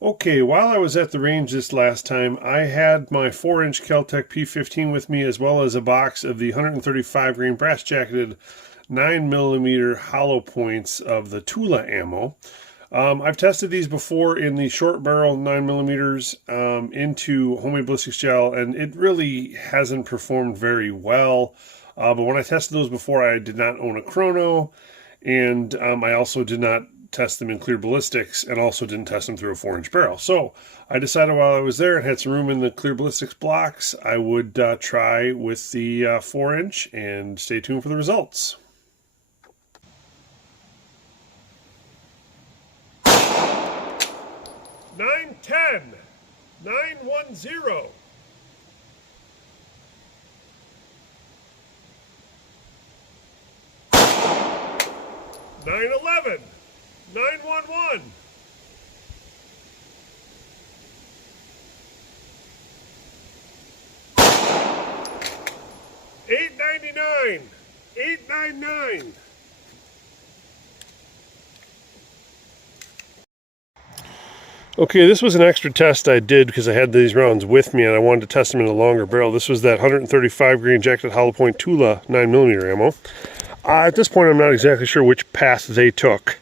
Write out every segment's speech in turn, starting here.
Okay, while I was at the range this last time, I had my 4-inch Kel-Tec P15 with me, as well as a box of the 135 grain brass jacketed 9mm hollow points of the Tula ammo. I've tested these before in the short barrel 9mm into homemade ballistics gel, and it really hasn't performed very well. But when I tested those before, I did not own a chrono, and I also did not test them in clear ballistics, and also didn't test them through a 4-inch barrel. So I decided while I was there and had some room in the clear ballistics blocks, I would try with the 4-inch, and stay tuned for the results. 910, 910. 911, 911. 899, 899. Okay, this was an extra test I did because I had these rounds with me and I wanted to test them in a longer barrel. This was that 135 grain jacketed hollow point Tula 9mm ammo. At this point, I'm not exactly sure which path they took.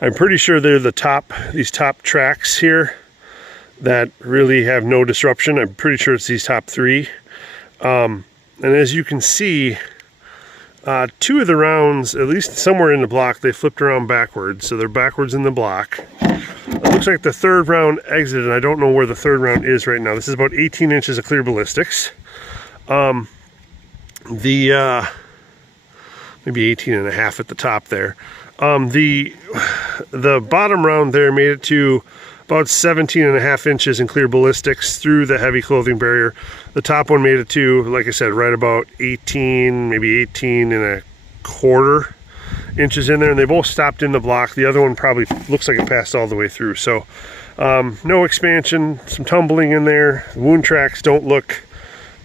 I'm pretty sure they're these top tracks here that really have no disruption. I'm pretty sure it's these top three. And as you can see, two of the rounds, at least somewhere in the block, they flipped around backwards. So they're backwards in the block. It looks like the third round exited, and I don't know where the third round is right now. This is about 18 inches of clear ballistics. Maybe 18 and a half at the top there. The bottom round there made it to about 17 and a half inches in clear ballistics through the heavy clothing barrier. The top one made it to, like I said, right about 18, maybe 18 and a quarter inches in there, and they both stopped in the block. The other one probably looks like it passed all the way through. So no expansion, some tumbling in there. The wound tracks don't look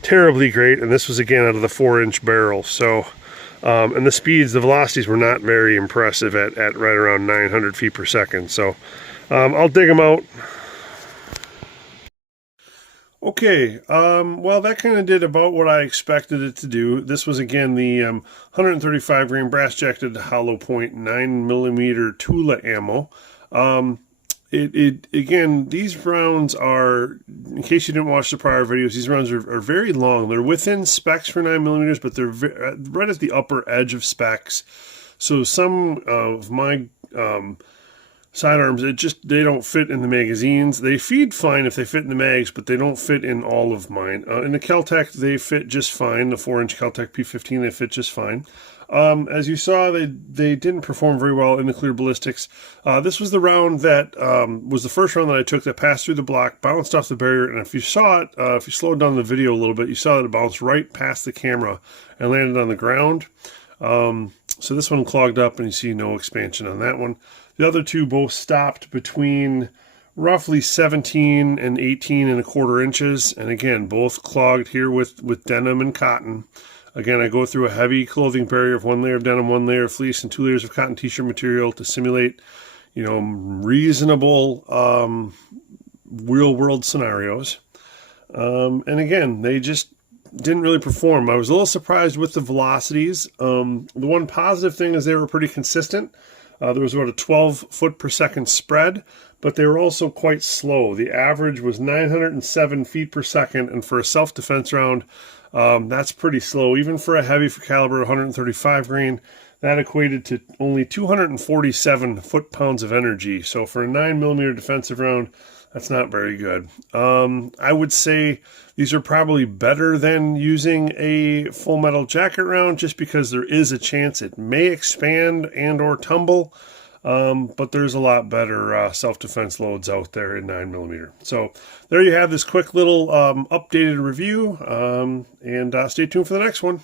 terribly great, and this was again out of the 4-inch barrel. So and the speeds, the velocities were not very impressive at right around 900 feet per second. So I'll dig them out. Okay, well, that kind of did about what I expected it to do. This was again the 135 grain brass jacketed hollow point 9mm Tula ammo. Again, these rounds are, in case you didn't watch the prior videos, these rounds are very long. They're within specs for 9mm, but they're right at the upper edge of specs. So some of my sidearms, they don't fit in the magazines. They feed fine if they fit in the mags, but they don't fit in all of mine. In the Kel-Tec, they fit just fine. The 4-inch Kel-Tec P15, they fit just fine. As you saw, they didn't perform very well in the clear ballistics. This was the round that was the first round that I took that passed through the block, bounced off the barrier, and if you saw it, if you slowed down the video a little bit, you saw that it bounced right past the camera and landed on the ground. So this one clogged up, and you see no expansion on that one. The other two both stopped between roughly 17 and 18 and a quarter inches, and again, both clogged here with denim and cotton. Again, I go through a heavy clothing barrier of 1 layer of denim, 1 layer of fleece, and 2 layers of cotton t-shirt material to simulate, reasonable real-world scenarios. And again, they just didn't really perform. I was a little surprised with the velocities. The one positive thing is they were pretty consistent. There was about a 12 foot per second spread, but they were also quite slow. The average was 907 feet per second, and for a self-defense round, that's pretty slow. Even for a heavy caliber 135 grain, that equated to only 247 foot-pounds of energy. So for a 9mm defensive round, that's not very good. I would say these are probably better than using a full metal jacket round, just because there is a chance it may expand and or tumble. But there's a lot better self-defense loads out there in 9mm. So there you have this quick little updated review, and stay tuned for the next one.